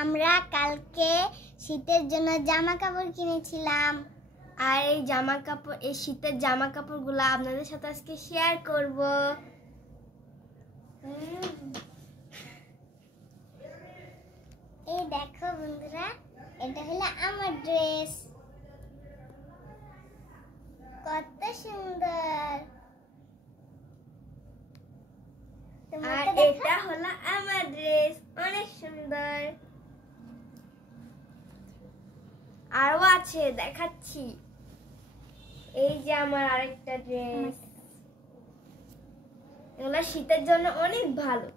আমরা কালকে শীতের জন্য জামা কাপড় কিনেছিলাম, আর এই শীতের জামা কাপড়গুলো আপনাদের সাথে আজকে শেয়ার করব। এই দেখো বন্ধুরা, এটা হলো আমার ড্রেস, কত সুন্দর। আর এটা হলো আমার ড্রেস, অনেক সুন্দর। আরো আছে, দেখাচ্ছি। এই যে আমার আরেকটা ড্রেস, এগুলো শীতের জন্য অনেক ভালো,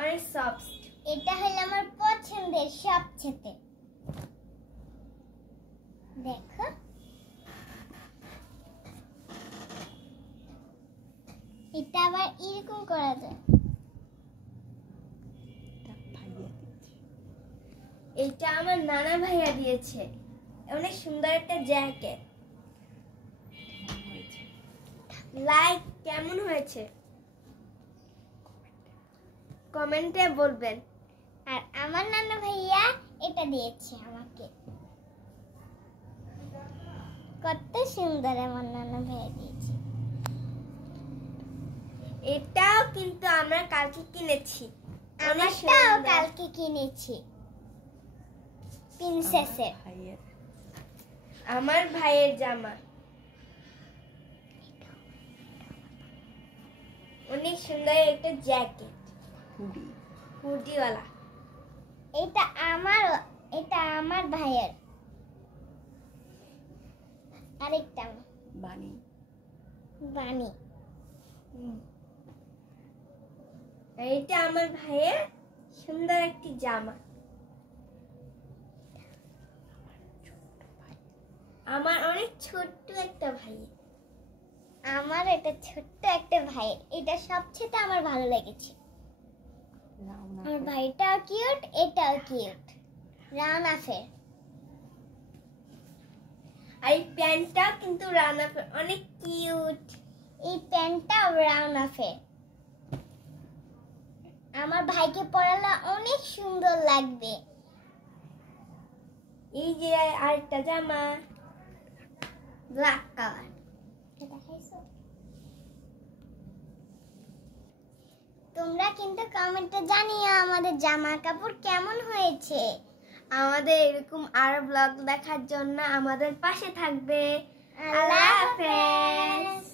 অনেক সফট। এটা হলো আমার পছন্দের সবচেয়ে। দেখো, এটা আবার এরকম করা যায়। এটা আমার নানা ভাইয়া দিয়েছে, অনেক সুন্দর একটা জ্যাকেট। লাইক কেমন হয়েছে কমেন্টে বলবেন। আর আমার নানা ভাইয়া এটা দিয়েছে আমাকে, কত সুন্দর আমার নানা ভাইয়া দিয়েছে। এটাও কিন্তু আমরা কালকে কিনেছি, আমারটাও কালকে কিনেছি, প্রিন্সেসের। আমার ভাইয়ের জামা, অনেক সুন্দর একটা জ্যাকেট, হুডিওয়ালা। এটা আমার ভাইয়ের। আরেকটা বানি। এইটা আমার ভাইয়ের সুন্দর একটি জামা। আমার অনেক ছোট্ট একটা ভাই, আমার এটা ছোট্ট একটা ভাই, এটা সবচেয়ে আমার ভালো লেগেছে। আমার ভাইটাও কিউট, এটাও কিউট, রানা ফের। আর এই প্যান্টটাও কিন্তু রানা ফের, অনেক কিউট। এই প্যান্টটাও রানা ফের। আমার ভাইকে পরালে অনেক সুন্দর লাগবে। এই যে আরেকটা জামা, ব্ল্যাক কালার। তোমরা কিন্তু কমেন্টে জানিও আমাদের জামা কাপড় কেমন হয়েছে। আমাদের এরকম আরো ব্লগ দেখার জন্য আমাদের পাশে থাকবে। আল্লাহ হাফেজ।